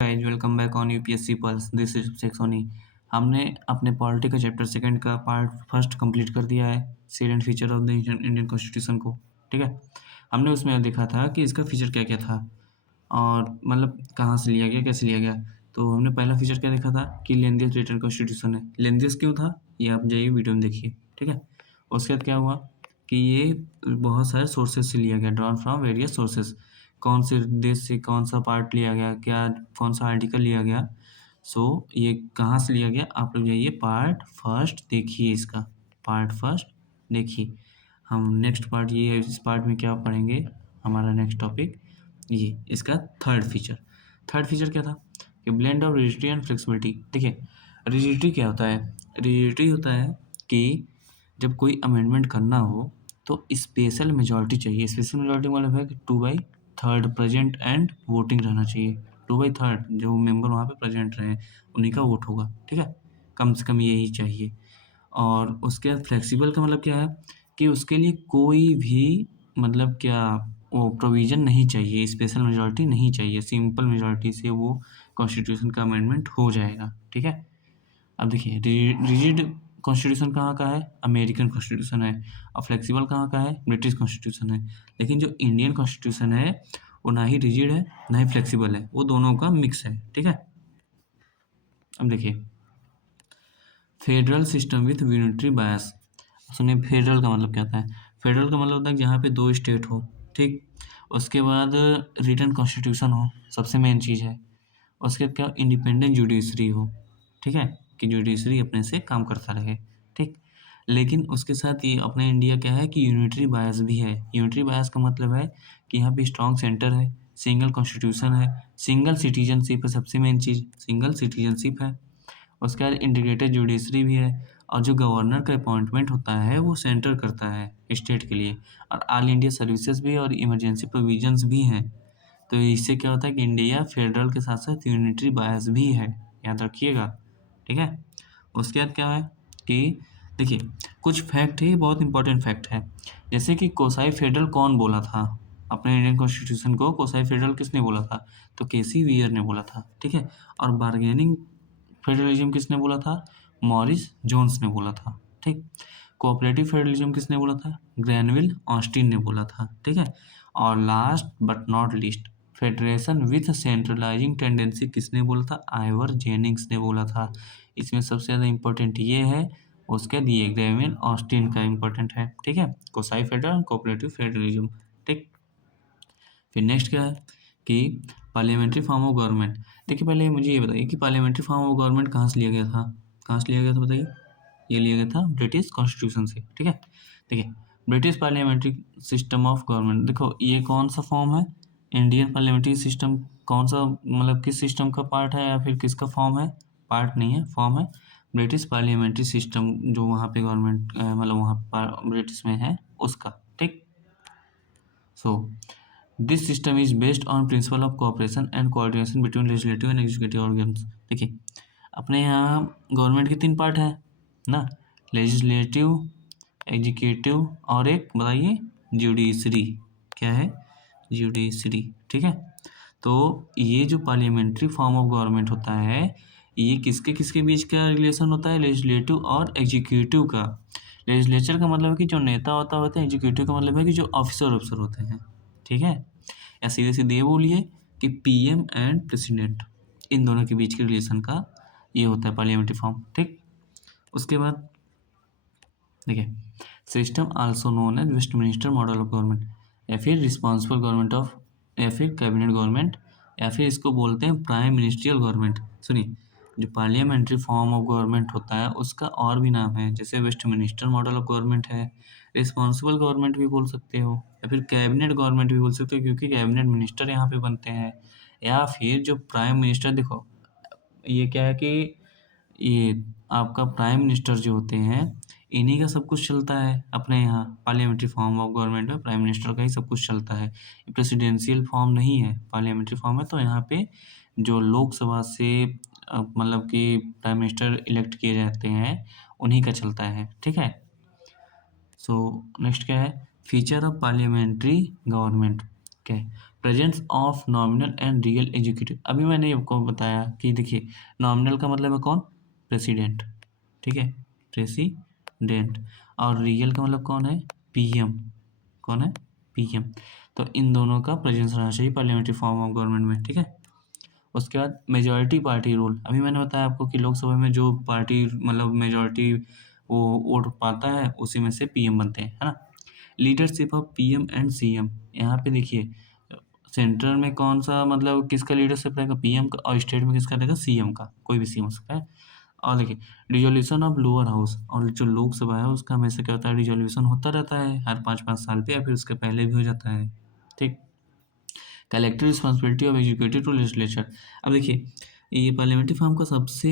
Guys welcome back on UPSC pulse. This is Abhishek Soni. हमने अपने polity का चैप्टर सेकंड का पार्ट फर्स्ट कंप्लीट कर दिया है, salient feature of the Indian constitution को। ठीक है, हमने उसमें देखा था कि इसका फीचर क्या क्या था और मतलब कहाँ से लिया गया, कैसे लिया गया। तो हमने पहला फीचर क्या देखा था कि लेंदियस रिटन कॉन्स्टिट्यूशन है। लेंदियस क्यों था ये आप जाइए वीडियो में देखिए। ठीक है, उसके बाद क्या हुआ कि ये बहुत सारे सोर्सेज से लिया गया, ड्रॉन फ्रॉम वेरियस सोर्सेज। कौन से देश से कौन सा पार्ट लिया गया, क्या कौन सा आर्टिकल लिया गया, सो ये कहाँ से लिया गया। आप लोग जाइए पार्ट फर्स्ट देखिए, इसका पार्ट फर्स्ट देखिए। हम नेक्स्ट पार्ट ये इस पार्ट में क्या पढ़ेंगे, हमारा नेक्स्ट टॉपिक ये इसका थर्ड फीचर क्या था कि blend of rigidity and flexibility. देखिए रिजिडिटी क्या होता है, रिजिडिटी होता है कि जब कोई अमेंडमेंट करना हो तो स्पेशल मेजॉरिटी चाहिए। स्पेशल मेजॉरिटी मतलब है कि 2/3 प्रेजेंट एंड वोटिंग रहना चाहिए। 2/3 जो मेंबर वहाँ पे प्रेजेंट रहे उन्हीं का वोट होगा। ठीक है, कम से कम यही चाहिए। और उसके बाद फ्लेक्सिबल का मतलब क्या है कि उसके लिए कोई भी मतलब क्या वो प्रोविज़न नहीं चाहिए, स्पेशल मेजॉरिटी नहीं चाहिए, सिंपल मेजॉरिटी से वो कॉन्स्टिट्यूशन का अमेंडमेंट हो जाएगा। ठीक है, अब देखिए रिजिड कॉन्स्टिट्यूशन कहाँ का है, अमेरिकन कॉन्स्टिट्यूशन है। और फ्लेक्सिबल कहाँ का है, ब्रिटिश कॉन्स्टिट्यूशन है। लेकिन जो इंडियन कॉन्स्टिट्यूशन है वो ना ही रिजिड है ना ही फ्लेक्सिबल है, वो दोनों का मिक्स है। ठीक है, अब देखिए फेडरल सिस्टम विथ यूनिटरी बायस। सुनिए फेडरल का मतलब क्या होता है। फेडरल का मतलब होता है जहाँ पे 2 स्टेट हो। ठीक, उसके बाद रिटन कॉन्स्टिट्यूशन हो, सबसे मेन चीज़ है। उसके बाद क्या, इंडिपेंडेंट जुडिशरी हो। ठीक है, कि जुडिशरी अपने से काम करता रहे। ठीक, लेकिन उसके साथ ये अपना इंडिया क्या है कि यूनिटरी बायस भी है। यूनिटरी बायस का मतलब है कि यहाँ पे स्ट्रॉन्ग सेंटर है, सिंगल कॉन्स्टिट्यूशन है, सिंगल सिटीजनशिप है, सबसे मेन चीज़ सिंगल सिटीजनशिप है। उसके बाद इंटीग्रेटेड जुडिशरी भी है। और जो गवर्नर का अपॉइंटमेंट होता है वो सेंटर करता है स्टेट के लिए। और ऑल इंडिया सर्विसेज भी और इमरजेंसी प्रोविजंस भी हैं। तो इससे क्या होता है कि इंडिया फेडरल के साथ साथ यूनिटरी बायस भी है, याद रखिएगा। ठीक है, उसके बाद क्या है कि देखिए कुछ फैक्ट है, बहुत इंपॉर्टेंट फैक्ट है। जैसे कि कोसाई फेडरल कौन बोला था, अपने इंडियन कॉन्स्टिट्यूशन को कोसाई फेडरल किसने बोला था, तो केसी वियर ने बोला था। ठीक है, और बार्गेनिंग फेडरलिज्म किसने बोला था, मॉरिस जोन्स ने बोला था। ठीक, कोऑपरेटिव फेडरलिज्म किसने बोला था, ग्रैनविल ऑस्टिन ने बोला था। ठीक है, और last but not least federation with centralising tendency किसने बोला था, आइवर जेनिंग्स ने बोला था। इसमें सबसे ज़्यादा इंपॉर्टेंट ये है, उसके दिए ग्रैनविल ऑस्टिन का इंपॉर्टेंट है। ठीक है, कोसाई फेडरल कोऑपरेटिव फेडरलिज्म। ठीक, फिर नेक्स्ट क्या है कि पार्लियामेंट्री फॉर्म ऑफ गवर्नमेंट। देखिए पहले मुझे ये बताइए कि पार्लियामेंट्री फॉर्म ऑफ गवर्नमेंट कहाँ से लिया गया था, कहाँ से लिया गया था बताइए। ये लिया गया था ब्रिटिश कॉन्स्टिट्यूशन से। ठीक है, देखिए British parliamentary system of government. देखो ये कौन सा फॉर्म है, इंडियन पार्लियामेंट्री सिस्टम कौन सा मतलब किस सिस्टम का पार्ट है या फिर किसका फॉर्म है, पार्ट नहीं है फॉर्म है। ब्रिटिश पार्लियामेंट्री सिस्टम जो वहाँ पे गवर्नमेंट मतलब वहाँ ब्रिटिश में है उसका। ठीक, so this system is based on principle of cooperation and coordination between legislative and executive organs. देखिए अपने यहाँ गवर्नमेंट के 3 पार्ट है ना, लेजिस्लेटिव, एग्जीक्यूटिव और एक बताइए जुडिशरी। क्या है, जुडिशरी। ठीक है, तो ये जो पार्लियामेंट्री फॉर्म ऑफ गवर्नमेंट होता है ये किसके किसके बीच का रिलेशन होता है, लेजिस्लेटिव और एग्जीक्यूटिव का। लेजिस्लेचर का मतलब है कि जो नेता होते हैं, एग्जीक्यूटिव का मतलब है कि जो ऑफिसर होते हैं। ठीक है, या सीधे सीधे ये बोलिए कि पीएम एंड प्रेसिडेंट, इन दोनों के बीच के रिलेशन का ये होता है पार्लियामेंट्री फॉर्म। ठीक, उसके बाद देखिए system also known as Westminster model of government, या फिर रिस्पॉन्सिबल गवर्नमेंट ऑफ, या फिर कैबिनेट गवर्नमेंट, या फिर इसको बोलते हैं प्राइम मिनिस्ट्रियल गवर्नमेंट। सुनिए जो पार्लियामेंट्री फॉर्म ऑफ गवर्नमेंट होता है उसका और भी नाम है, जैसे वेस्टमिनिस्टर मॉडल ऑफ गवर्नमेंट है, रिस्पॉन्सिबल गवर्नमेंट भी बोल सकते हो, या फिर कैबिनेट गवर्नमेंट भी बोल सकते हो क्योंकि कैबिनेट मिनिस्टर यहाँ पे बनते हैं। या फिर जो प्राइम मिनिस्टर, देखो ये क्या है कि ये आपका प्राइम मिनिस्टर जो होते हैं इन्हीं का सब कुछ चलता है अपने यहाँ। पार्लियामेंट्री फॉर्म ऑफ गवर्नमेंट में प्राइम मिनिस्टर का ही सब कुछ चलता है, प्रेसिडेंशियल फॉर्म नहीं है, पार्लियामेंट्री फॉर्म है। तो यहाँ पे जो लोकसभा से मतलब कि प्राइम मिनिस्टर इलेक्ट किए जाते हैं उन्हीं का चलता है। ठीक है, सो नेक्स्ट क्या है, फीचर ऑफ पार्लियामेंट्री गवर्नमेंट। क्या है, presence of nominal and real executive. अभी मैंने आपको बताया कि देखिए नॉमिनल का मतलब है कौन, प्रेसिडेंट, ठीक है, प्रेसिडेंट, और रियल का मतलब कौन है, पीएम, कौन है, पीएम। तो इन दोनों का प्रेजेंस रहना चाहिए पार्लियामेंट्री फॉर्म ऑफ गवर्नमेंट में, ठीक है। उसके बाद मेजॉरिटी पार्टी रूल, अभी मैंने बताया आपको कि लोकसभा में जो पार्टी मतलब मेजॉरिटी वो वोट पाता है उसी में से पीएम बनते हैं, है ना। Leadership of PM and CM, यहाँ पे देखिए सेंट्रल में कौन सा मतलब किसका लीडरशिप रहेगा, पीएम का, और स्टेट में किसका रहेगा, सीएम का, कोई भी सीएम हो सकता है। और देखिए रिजोल्यूशन ऑफ लोअर हाउस, और जो लोकसभा है उसका हमेशा क्या होता है, रिजोल्यूशन होता रहता है हर 5-5 साल पे, या फिर उसके पहले भी हो जाता है, ठीक। Collective responsibility of executive to legislature, अब देखिए ये पार्लियामेंट्री फॉर्म का सबसे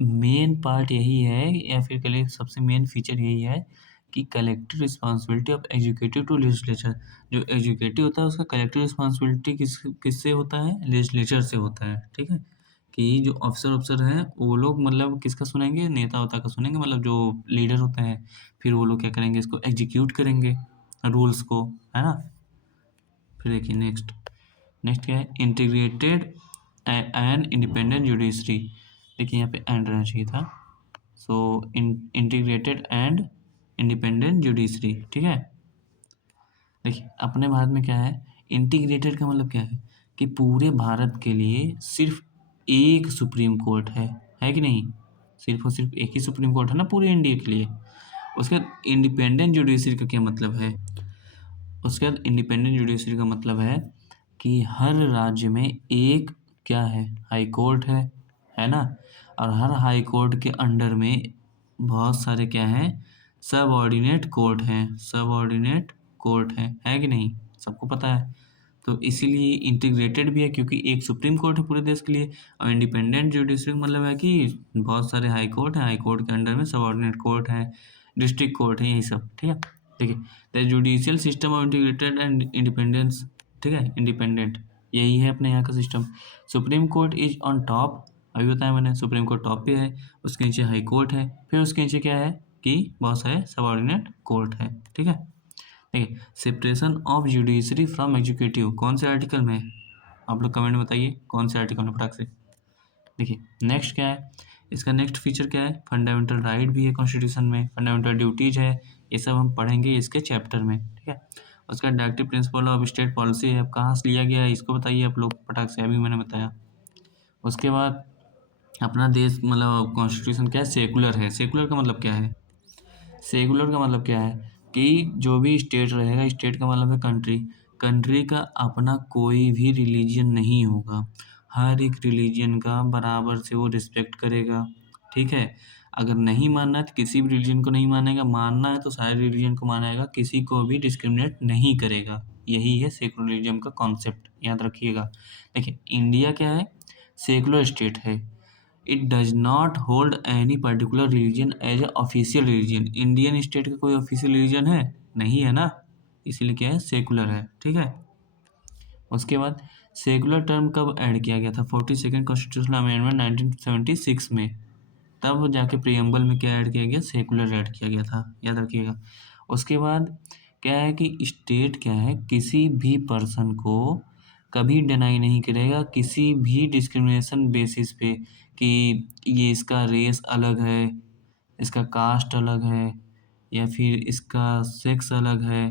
मेन पार्ट यही है, या फिर कह लीजिए सबसे मेन फीचर यही है कि collective responsibility of executive to legislature. जो एग्जीक्यूटिव होता है उसका कलेक्टिव रिस्पॉन्सिबिलिटी किससे होता है, लेजिस्लेचर से होता है, ठीक है। कि जो ऑफिसर हैं वो लोग मतलब किसका सुनेंगे, नेता होता का सुनेंगे, मतलब जो लीडर होते हैं, फिर वो लोग क्या करेंगे, इसको एग्जीक्यूट करेंगे रूल्स को, है ना। फिर देखिए नेक्स्ट नेक्स्ट क्या है, इंटीग्रेटेड एंड इंडिपेंडेंट जुडिशरी, देखिए यहाँ पे एंड रहना चाहिए था, सो इंटीग्रेटेड एंड इंडिपेंडेंट जुडिशरी, ठीक है। देखिए अपने भारत में क्या है, इंटीग्रेटेड का मतलब क्या है कि पूरे भारत के लिए सिर्फ एक सुप्रीम कोर्ट है कि नहीं, सिर्फ और सिर्फ एक ही सुप्रीम कोर्ट है ना पूरे इंडिया के लिए। उसके बाद इंडिपेंडेंट जुडिशरी का क्या मतलब है, उसके बाद इंडिपेंडेंट जुडिशरी का मतलब है कि हर राज्य में एक क्या है, हाई कोर्ट है ना, और हर हाई कोर्ट के अंडर में बहुत सारे क्या हैं, सब ऑर्डिनेट कोर्ट हैं, सब ऑर्डिनेट कोर्ट है कि नहीं, सबको पता है। तो इसीलिए इंटीग्रेटेड भी है क्योंकि एक सुप्रीम कोर्ट है पूरे देश के लिए, और इंडिपेंडेंट जुडिशरी मतलब है कि बहुत सारे हाई कोर्ट हैं, हाई कोर्ट के अंडर में सब ऑर्डिनेट कोर्ट है, डिस्ट्रिक्ट कोर्ट है, यही सब, ठीक है। देखिए the judicial system of integrated and independence, ठीक है, इंडिपेंडेंट, यही है अपने यहाँ का system. Supreme court is on top, अभी बताया मैंने, सुप्रीम कोर्ट टॉप पे है, उसके नीचे हाई कोर्ट है, फिर उसके नीचे क्या है कि बहुत सारे सबऑर्डिनेट कोर्ट है, ठीक है। देखिए separation of judiciary from executive कौन से आर्टिकल में है, आप लोग कमेंट में बताइए कौन से आर्टिकल में, फटाक से। देखिए नेक्स्ट क्या है, इसका नेक्स्ट फीचर क्या है, फंडामेंटल राइट भी है कॉन्स्टिट्यूशन में, फंडामेंटल ड्यूटीज है, ये सब हम पढ़ेंगे इसके चैप्टर में, ठीक है। उसका directive principle of state policy है, अब कहाँ से लिया गया है इसको बताइए आप लोग फटाक से, अभी मैंने बताया। उसके बाद अपना देश मतलब कॉन्स्टिट्यूशन क्या है, सेकुलर है, सेकुलर का मतलब क्या है, सेकुलर का मतलब क्या है कि जो भी स्टेट रहेगा, स्टेट का मतलब है कंट्री, कंट्री का अपना कोई भी रिलीजन नहीं होगा, हर एक रिलीजन का बराबर से वो रिस्पेक्ट करेगा, ठीक है। अगर नहीं मानना है तो किसी भी रिलीजन को नहीं मानेगा, मानना है तो सारे रिलीजन को मानेगा, किसी को भी डिस्क्रिमिनेट नहीं करेगा, यही है सेकुलरिज्म का कॉन्सेप्ट, याद रखिएगा। देखिए इंडिया क्या है, सेकुलर स्टेट है, it does not hold any particular religion as a official religion, Indian state का कोई ऑफिशियल रिलीजन है नहीं है ना, इसीलिए क्या है सेकुलर है, ठीक है। उसके बाद सेकुलर टर्म कब ऐड किया गया था, 42nd कॉन्स्टिट्यूशनल अमेंडमेंट 1976 में, तब जाके प्रियम्बल में क्या ऐड किया गया, सेकुलर ऐड किया गया था, याद रखिएगा। उसके बाद क्या है कि स्टेट क्या है, किसी भी पर्सन को कभी डिनाई नहीं करेगा किसी भी डिस्क्रिमिनेशन बेसिस पे कि ये इसका रेस अलग है, इसका कास्ट अलग है, या फिर इसका सेक्स अलग है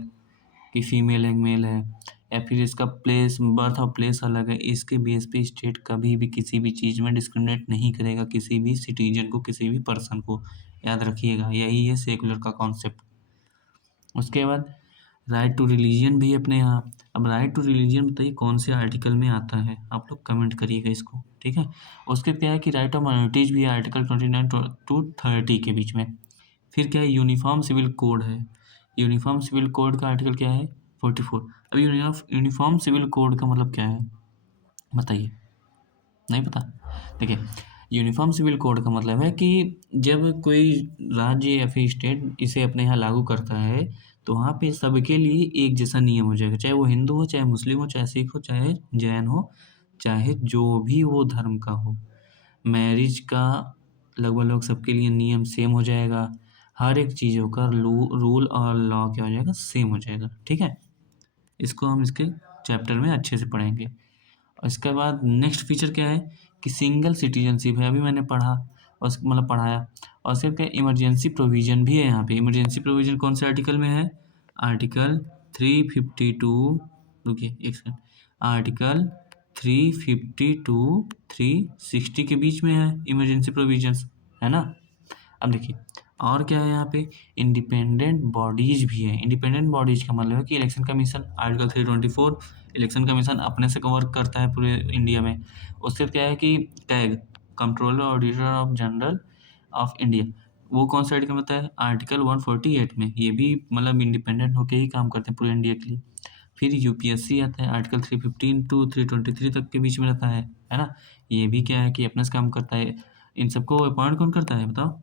कि फीमेल है मेल है, या फिर इसका प्लेस बर्थ और प्लेस अलग है, इसके बेस पे स्टेट कभी भी किसी भी चीज़ में डिस्क्रिमिनेट नहीं करेगा किसी भी सिटीजन को, किसी भी पर्सन को, याद रखिएगा, यही है सेकुलर का कॉन्सेप्ट। उसके बाद राइट टू रिलीजन भी है अपने यहाँ, अब राइट टू रिलीजन बताइए कौन से आर्टिकल में आता है, आप लोग कमेंट करिएगा इसको, ठीक है। उसके क्या है कि राइट ऑफ माइनॉरिटीज भी है, आर्टिकल 29 टू 30 के बीच में। फिर क्या है, यूनिफॉर्म सिविल कोड है, यूनिफॉर्म सिविल कोड का आर्टिकल क्या है, 44। अब यूनिफॉर्म सिविल कोड का मतलब क्या है बताइए, नहीं पता। देखिए यूनिफॉर्म सिविल कोड का मतलब है कि जब कोई राज्य या फिर स्टेट इसे अपने यहाँ लागू करता है तो वहाँ पे सबके लिए एक जैसा नियम हो जाएगा, चाहे वो हिंदू हो, चाहे मुस्लिम हो, चाहे सिख हो, चाहे जैन हो, चाहे जो भी वो धर्म का हो, मैरिज का लगभग लोग सबके लिए नियम सेम हो जाएगा, हर एक चीज़ों का रूल और लॉ क्या हो जाएगा, सेम हो जाएगा, ठीक है। इसको हम इसके चैप्टर में अच्छे से पढ़ेंगे। और इसके बाद नेक्स्ट फीचर क्या है कि सिंगल सिटीजनशिप है, अभी मैंने पढ़ा और मतलब पढ़ाया। और उसके क्या इमरजेंसी प्रोविजन भी है यहाँ पे। इमरजेंसी प्रोविजन कौन से आर्टिकल में है? आर्टिकल 352, रुकिए एक सेकंड, आर्टिकल 352 360 के बीच में है इमरजेंसी प्रोविजंस, है ना। अब देखिए और क्या है यहाँ पे, इंडिपेंडेंट बॉडीज भी है। इंडिपेंडेंट बॉडीज का मतलब है कि election commission, article 324 election commission अपने से कवर करता है पूरे इंडिया में। उसके क्या है कि CAG, controller auditor of general of India, वो कौन सा आर्टिकल होता है? आर्टिकल 148 में। ये भी मतलब इंडिपेंडेंट होके ही काम करते हैं पूरे इंडिया के लिए। फिर यूपीएससी आता है, आर्टिकल 315 टू 323 तक के बीच में रहता है ना। ये भी क्या है कि अपने से काम करता है। इन सबको अपॉइंट कौन करता है बताओ?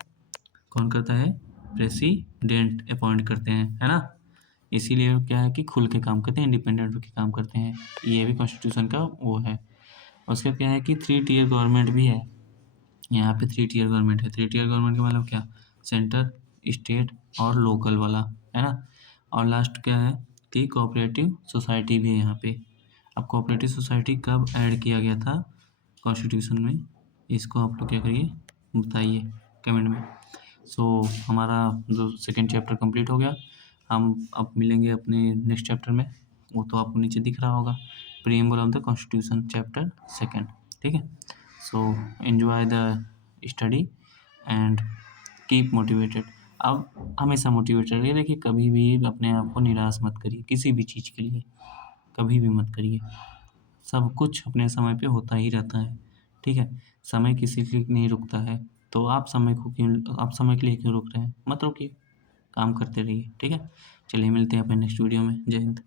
कौन करता है? प्रेसिडेंट अपॉइंट करते हैं, है ना। इसीलिए क्या है कि खुल के काम करते हैं, इंडिपेंडेंट होकर काम करते हैं। ये भी कॉन्स्टिट्यूशन का वो है। उसका क्या है कि 3 टियर गवर्नमेंट भी है। यहाँ पे 3 टियर गवर्नमेंट है। 3 टियर गवर्नमेंट का मतलब क्या? सेंटर, स्टेट और लोकल वाला, है ना। और लास्ट क्या है कि कोऑपरेटिव सोसाइटी भी है यहाँ पे। अब कोऑपरेटिव सोसाइटी कब ऐड किया गया था कॉन्स्टिट्यूशन में, इसको आप लोग क्या करिए बताइए कमेंट में। सो हमारा जो सेकेंड चैप्टर कंप्लीट हो गया। हम अब मिलेंगे अपने नेक्स्ट चैप्टर में, वो तो आपको नीचे दिख रहा होगा, preamble of the constitution chapter second. ठीक है, so enjoy the study and keep motivated. अब हमेशा मोटिवेटेड रहिए। देखिए कभी भी अपने आप को निराश मत करिए किसी भी चीज़ के लिए, कभी भी मत करिए। सब कुछ अपने समय पे होता ही रहता है, ठीक है। समय किसी के लिए नहीं रुकता है, तो आप समय के लिए क्यों रुक रहे हैं? मत रुकिए, काम करते रहिए, ठीक है। चलिए मिलते हैं अपने नेक्स्ट वीडियो में। जय हिंद।